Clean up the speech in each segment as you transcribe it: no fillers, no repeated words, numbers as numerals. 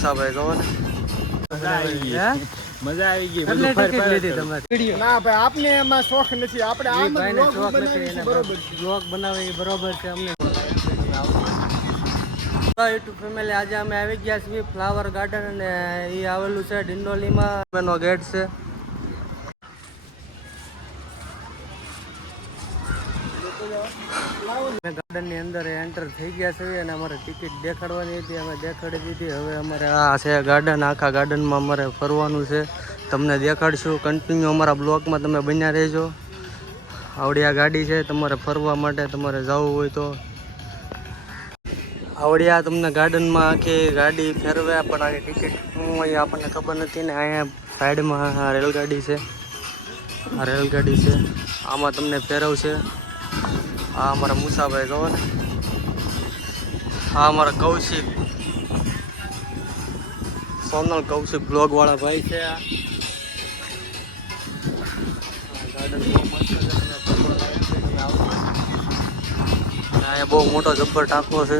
ભાઈ કહો ને મજા આવી ગઈ કેટલી ટિકિટ લીધી તમારી ના ભાઈ આપને એમાં શોખ નથી આપણે આમ ભાઈને વ્લોગ શોખ બનાવીએ નથી છીએ, એને બરોબર છે. બ્લોગ બનાવે એ બરોબર છે અમને યુટ્યુબ ફેમિલી આજે અમે આવી ગયા છીએ ફ્લાવર ગાર્ડન અને એ આવેલું છે ડિંડોલીમાં એનો ગેટ છે ગાર્ડન ની અંદર એન્ટર થઈ ગયા છે અને અમારે ટિકિટ દેખાડવાની હતી અમે દેખાડી દીધી હવે અમારે આ છે ગાર્ડન આખા ગાર્ડનમાં અમારે ફરવાનું છે તમને દેખાડશું કન્ટિન્યુ અમારા બ્લોગમાં તમે બન્યા રહેજો આવડી આ ગાડી છે તમારે ફરવા માટે તમારે જવું હોય તો આવડી આ તમને ગાર્ડનમાં આખી ગાડી ફેરવે પણ આની ટિકિટ શું હોય આપણને ખબર નથી ને અહીંયા સાઈડમાં રેલગાડી છે આ રેલગાડી છે આમાં તમને ફેરવશે આ અમારા મુસાભાઈ કહો ને આ અમારા કૌશિક સોનલ કૌશિક બ્લોગ વાળા ભાઈ છે આ ગાર્ડન બહુ મસ્ત છે તમે અહીંયા બહુ મોટો જબ્બર ટાંકો છે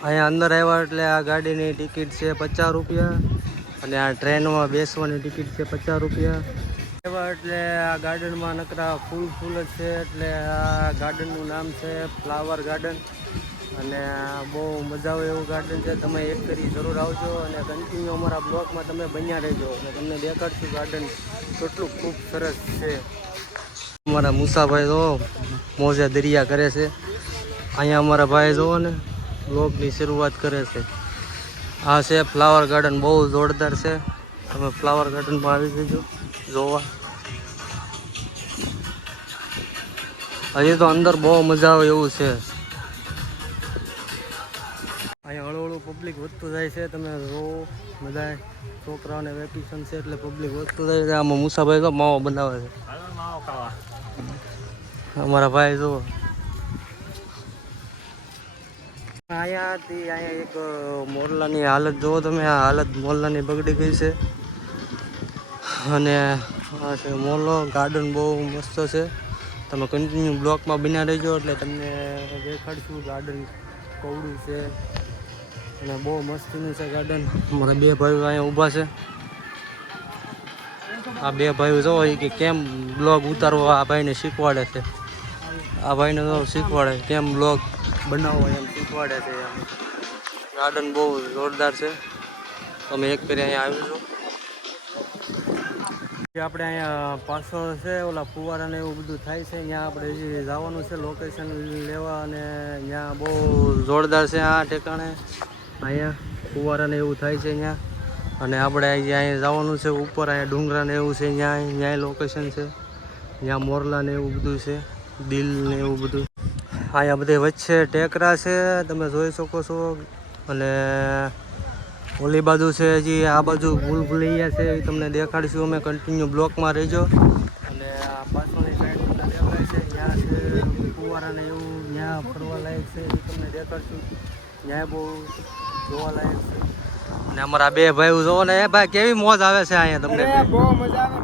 અહીંયા અંદર આવ્યા એટલે આ ગાડીની ટિકિટ છે 50 રૂપિયા અને આ ટ્રેનમાં બેસવાની ટિકિટ છે 50 રૂપિયા એવા એટલે આ ગાર્ડનમાં નકરા ફૂલ જ છે એટલે આ ગાર્ડનનું નામ છે ફ્લાવર ગાર્ડન અને બહુ મજા આવે એવું ગાર્ડન છે તમે એક કરી જરૂર આવજો અને કન્ટિન્યુ અમારા બ્લોગમાં તમે બન્યા રહેજો અને તમને દેખાડશું ગાર્ડન કેટલું ખૂબ સરસ છે અમારા મુસાભાઈ જો મોજે દરિયા કરે છે અહીંયા અમારા ભાઈ જોવો ને બ્લોગની શરૂઆત કરે છે આ છે ફ્લાવર ગાર્ડન બહુ જોરદાર છે તમે ફ્લાવર ગાર્ડનમાં આવી જજો જોવા હજી તો અંદર બહુ મજા આવે એવું છે અહીંયા હળવું પબ્લિક વધતું જાય છે તમે જોવો બધા છોકરાઓને વેકેશન છે એટલે પબ્લિક વધતું જાય છે આમાં મુસાભાઈ તો માવો બનાવે છે અમારા ભાઈ જુઓ અહીંયા એક મોરલાની હાલત જુઓ તમે આ હાલત મોરલાની બગડી ગઈ છે અને આ છે મોરલો ગાર્ડન બહુ મસ્ત છે તમે કન્ટિન્યુ બ્લોકમાં બન્યા રહેજો એટલે તમને દેખાડશું ગાર્ડન કવડું છે અને બહુ મસ્તીનું છે ગાર્ડન મારા બે ભાઈઓ અહીંયા ઊભા છે આ બે ભાઈઓ જો કે કેમ બ્લોગ ઉતારવો આ ભાઈને શીખવાડે છે આ ભાઈને તો શીખવાડે કેમ બ્લોગ બનાવવો એમ શીખવાડે છે એમ ગાર્ડન બહુ જોરદાર છે તમે એક ફેરી અહીંયા આવીશું આપણે અહીંયા પાછળ છે ઓલા ફુવારાને એવું બધું થાય છે ત્યાં આપણે હજી જવાનું છે લોકેશન લેવા અને ત્યાં બહુ જોરદાર છે આ ઠેકાણે અહીંયા ફુવારાને એવું થાય છે ત્યાં અને આપણે અહીંયા જવાનું છે ઉપર અહીંયા ડુંગરાને એવું છે ત્યાં લોકેશન છે ત્યાં મોરલા ને એવું બધું છે દિલ ને એવું બધું અહીંયા બધે વચ્ચે ટેકરા છે તમે જોઈ શકો છો અને ઓલી બાજુ છે હજી આ બાજુ ભૂલભુલૈયા છે એ તમને દેખાડીશું અમે કન્ટિન્યુ બ્લોકમાં રહેજો અને આ પાછળની સાઈડ તમને દેખાય છે ત્યાં છે ફુવારાને એવું ત્યાં ફરવા લાયક છે એ તમને દેખાડશું ત્યાં બહુ જોવા લાયક છે અને અમારા બે ભાઈઓ જોવો ને એ ભાઈ કેવી મોજ આવે છે અહીંયા તમને બહુ મજા આવે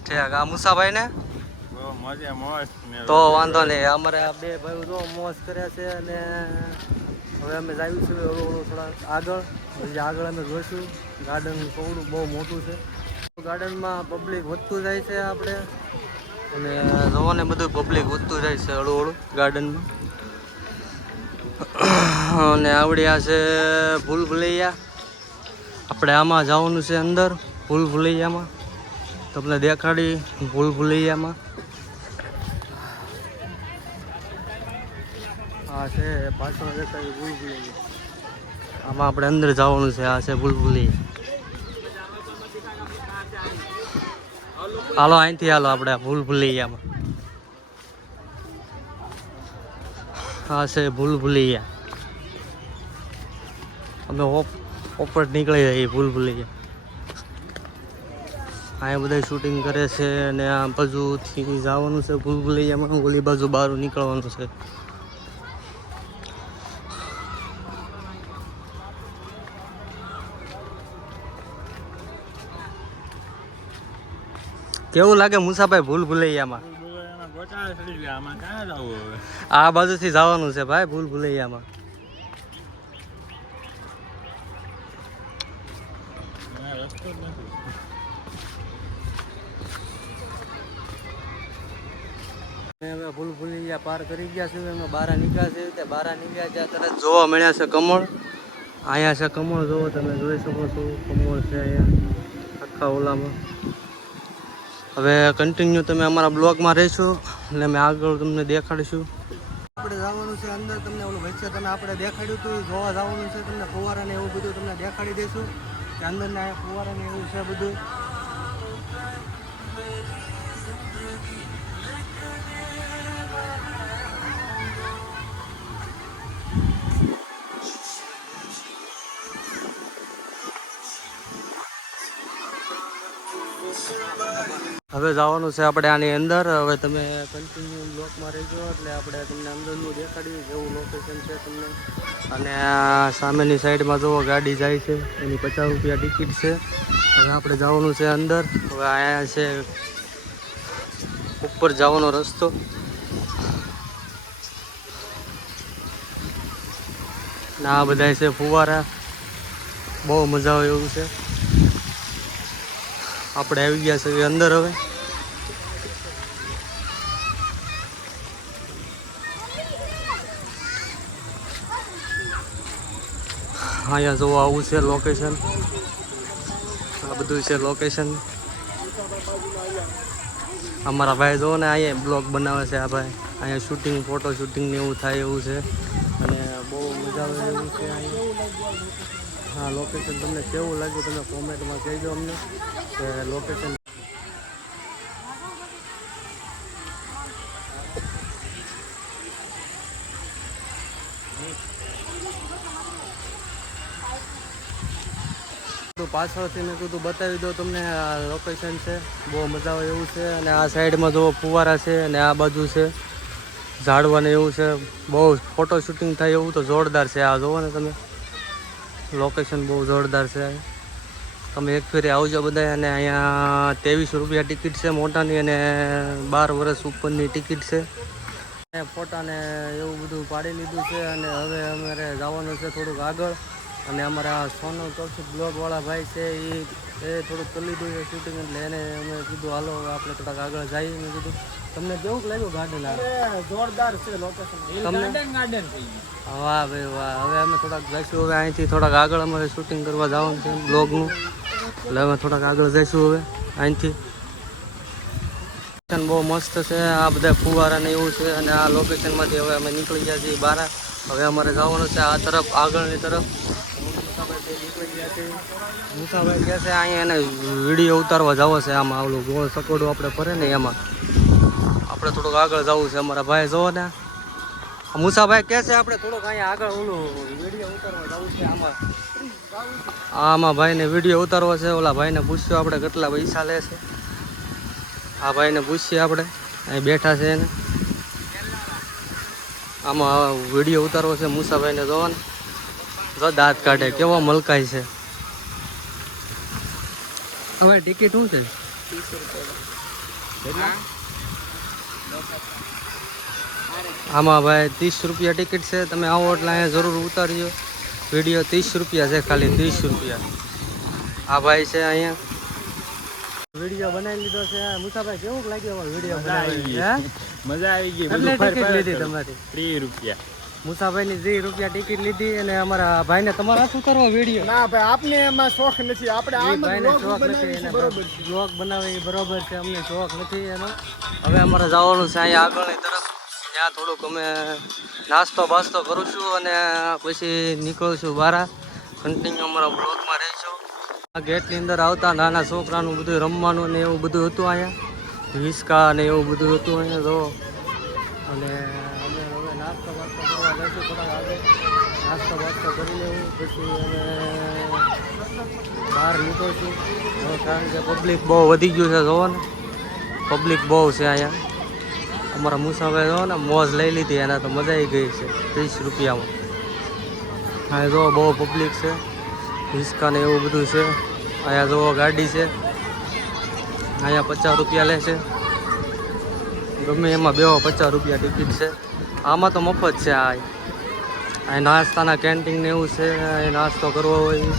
ઠીક આ મુસાભાઈ ને તો વાંધો નહીં અમારે આ બે ભાઈઓ જો મોજ કર્યા છે અને હવે અમે જાવીશું થોડા આગળ પછી આગળ અમે જોઈશું ગાર્ડન થોડું બહુ મોટું છે ગાર્ડનમાં પબ્લિક વધતું જાય છે આપણે અને જોવાને બધું પબ્લિક વધતું જાય છે હળવું ગાર્ડનમાં અને આવડી આ છે ભૂલભુલૈયા આપણે આમાં જવાનું છે અંદર ભૂલભુલૈયામાં તમને દેખાડી ભૂલભુલૈયામાં આ છે પાછળ દેખાય ભૂલભુલૈયા આમાં આપણે અંદર જવાનું છે આ છે ભૂલભુલૈયા હાલો અહીંથી હાલો આપણે ભૂલભુલૈયામાં આ છે ભૂલભુલૈયા અમે ઓપર નીકળી જઈએ ભૂલભુલૈયા અહીંયા બધા શૂટિંગ કરે છે અને આ બાજુથી જવાનું છે ભૂલભુલૈયામાં ઓલી બાજુ બહાર નીકળવાનું છે કેવું લાગે મુસાભાઈ ભૂલભુલૈયામાં આ બાજુથી જવાનું છે ભાઈ ભૂલભુલૈયામાં હવે ભૂલભુલૈયા પાર કરી ગયા છે. અમે બહાર નીકળ્યા છે. તે બહાર નીકળ્યા ત્યાં તરત જોવા મળ્યા છે કમળ. અહીંયા છે કમળ, જોવો તમે જોઈ શકો છો. કમળ છે અહીંયા આખા ઓલામાં. હવે કન્ટિન્યુ તમે અમારા બ્લોગમાં રહીશો એટલે અમે આગળ તમને દેખાડીશું. આપણે જવાનું છે અંદર. તમને ઓલું વચ્ચે તમે આપણે દેખાડ્યું હતું જોવા જવાનું છે. તમને ફુવારા ને એવું બધું તમને દેખાડી દઈશું કે અંદર ને ફુવારા ને એવું છે બધું. હવે જવાનું છે આપણે આની અંદર. હવે તમે કન્ટિન્યુ બ્લોકમાં રહેજો એટલે આપણે તમને અંદરનું દેખાડ્યું જેવું લોકેશન છે તમને. અને આ સામેની સાઈડમાં જુઓ ગાડી જાય છે, એની 50 રૂપિયા ટિકિટ છે. હવે આપણે જવાનું છે અંદર. હવે અહીંયા છે ઉપર જવાનો રસ્તો. ને આ બધા છે ફુવારા, બહુ મજા આવે એવું છે. આપણે આવી ગયા છે અંદર. હવે અહીંયા જોવા આવું છે લોકેશન. આ બધું છે લોકેશન. અમારા ભાઈ જોવો ને અહીંયા બ્લોગ બનાવે છે. આ ભાઈ અહીંયા શૂટિંગ, ફોટો શૂટિંગ ને એવું થાય એવું છે. અને બહુ મજા આવે એવું છે અહીંયા. હા, લોકેશન તમને કેવું લાગ્યું તમે કોમેન્ટમાં કહેજો અમને કે લોકેશન. પાછળથી મેં કીધું બતાવી દો તમને. આ લોકેશન છે, બહુ મજા આવે એવું છે. અને આ સાઈડમાં જો ફુવારા છે અને આ બાજુ છે ઝાડવાને એવું છે. બહુ ફોટો શૂટિંગ થાય એવું તો જોરદાર છે. આ જોવો ને તમે, લોકેશન બહુ જોરદાર છે. તમે એક ફેરી આવજો બધા. અને અહીંયા 23 રૂપિયા ટિકિટ છે મોટાની અને 12 વર્ષ ઉપરની ટિકિટ છે. ફોટાને એવું બધું પાડી લીધું છે. અને હવે અમારે જવાનું છે થોડુંક આગળ. અને અમારા સોનલ કૌશિક બ્લોગવાળા ભાઈ છે એ થોડુંક કરી લીધું છે શૂટિંગ, એટલે એને અમે કીધું હાલો આપણે થોડાક આગળ જઈએ. મેં કીધું તમને કેવું લાગ્યું ગાર્ડન? જોરદાર છે લોકેશન. તમને ગાર્ડન વાહ ભાઈ વાહ. હવે અમે થોડાક જઈશું. હવે અહીંથી થોડાક આગળ અમારે શૂટિંગ કરવા જવાનું છે બ્લોગનું, એટલે અમે થોડાક આગળ જઈશું હવે અહીંથી. બહુ મસ્ત છે. આ બધા ફુવારા ને એવું છે. અને આ લોકેશનમાંથી હવે અમે નીકળી ગયા છીએ બહાર. હવે અમારે જવાનું છે આ તરફ, આગળની તરફ. મુસાભાઈ કહે છે અહીંયા એને વિડીયો ઉતારવા જવો છે. આમાં ઓલું ગોળ સકોડું આપણે ફરે ને એમાં આપણે થોડુંક આગળ જવું છે. અમારા ભાઈ જોવો ને, મુસાભાઈ કહે છે આપણે થોડુંક અહીંયા આગળ ઓલું વિડીયો ઉતારવા જવું છે. આમાં ભાઈને વિડીયો ઉતારવો છે. ઓલા ભાઈને પૂછ્યું આપણે કેટલા પૈસા લે છે. આ ભાઈને પૂછીએ આપણે, અહીં બેઠા છે એને. આમાં વિડીયો ઉતારવો છે મુસાભાઈને. જોવો ને, જો દાંત કાઢે કેવો મલકાય છે. હવે ટિકિટ શું છે? 30 રૂપિયા. આમાં ભાઈ 30 રૂપિયા ટિકિટ છે. તમે આવો એટલે અહીંયા જરૂર ઉતારજો વિડીયો. 30 રૂપિયા છે, ખાલી 30 રૂપિયા. આ ભાઈ છે અહીંયા વિડીયો બનાવી લીધો છે. મુસાભાઈ કેવું લાગ્યું વિડીયો બનાવી? મજા આવી ગઈ. કેટલી ટિકિટ લીધી તમારી? 30 રૂપિયા. મુસાભાઈની 30 રૂપિયા ટિકિટ લીધી. અને અમારા ભાઈને તમારે શું કરવો વિડીયો? ના ભાઈ, આપને એમાં શોખ નથી. આપણે આમ ભાઈને શોખ નથી, એને બ્લોગ બનાવે એ બરોબર છે. અમને શોખ નથી એનો. હવે અમારે જવાનું છે અહીંયા આગળની તરફ. ત્યાં થોડુંક અમે નાસ્તો બાસ્તો કરું છું અને પછી નીકળું છું બહાર. કન્ટિન્યુ અમારા બ્લોગમાં રહીશું. આ ગેટની અંદર આવતા નાના છોકરાનું બધું રમવાનું ને એવું બધું હતું અહીંયા. હિસકા ને એવું બધું હતું અહીંયા જો. અને અમે હવે નાસ્તો બાસ્તો કરવા જઈશું થોડાક આગળ. નાસ્તો બાસ્તો કરી લેવું પછી અમે બહાર નીકળશું. કારણ કે પબ્લિક બહુ વધી ગયું છે. જોવો ને, પબ્લિક બહુ છે અહીંયા. અમારા મુસાભાઈ જો ને મોજ લઈ લીધી, એના તો મજા આવી ગઈ છે 30 રૂપિયામાં. હા જો બહુ પબ્લિક છે. હિસકા ને એવું બધું છે. અહીંયા જો ગાડી છે, અહીંયા 50 રૂપિયા લે છે. ગમે એમાં બેવો 50 રૂપિયા ટિકિટ છે. આમાં તો મફત છે. અહીં નાસ્તાના કેન્ટીન ને એવું છે. અહીં નાસ્તો કરવો હોય.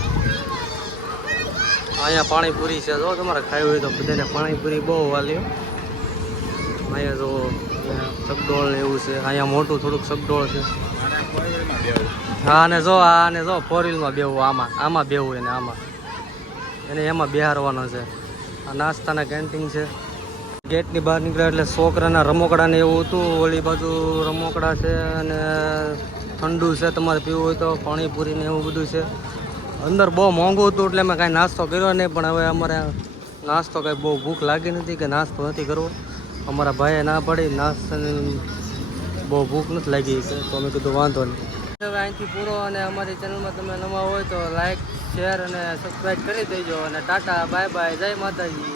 અહીંયા પાણીપુરી છે, જો તમારે ખાવી હોય તો બધાને પાણીપુરી બહુ વાલ્યો. અહીંયા જો સગડોળ ને એવું છે, અહીંયા મોટું થોડુંક સગડોળ છે. હા અને જો ફોર વ્હીલમાં બેવું, આમાં બેવું એને, એને એમાં બેહારવાનો છે. આ નાસ્તાના કેન્ટીન છે. ગેટની બહાર નીકળ્યા એટલે છોકરાના રમકડા ને એવું હતું. ઓલી બાજુ રમકડા છે અને ઠંડુ છે, તમારે પીવું હોય તો પાણીપુરી ને એવું બધું છે. અંદર બહુ મોંઘું હતું એટલે મેં કાંઈ નાસ્તો કર્યો નહીં, પણ હવે અમારે નાસ્તો કાંઈ બહુ ભૂખ લાગી નથી કે નાસ્તો નથી કરવો. અમારા ભાઈએ ના પડી, નાસ્તાની બહુ ભૂખ નથી લાગી છે, તો અમે કીધું વાંધો નહીં. હવે અહીંથી પૂરો, અને અમારી ચેનલમાં તમે નવા હોય તો લાઈક, શેર અને સબસ્ક્રાઈબ કરી દેજો. અને ટાટા, બાય બાય, જય માતાજી.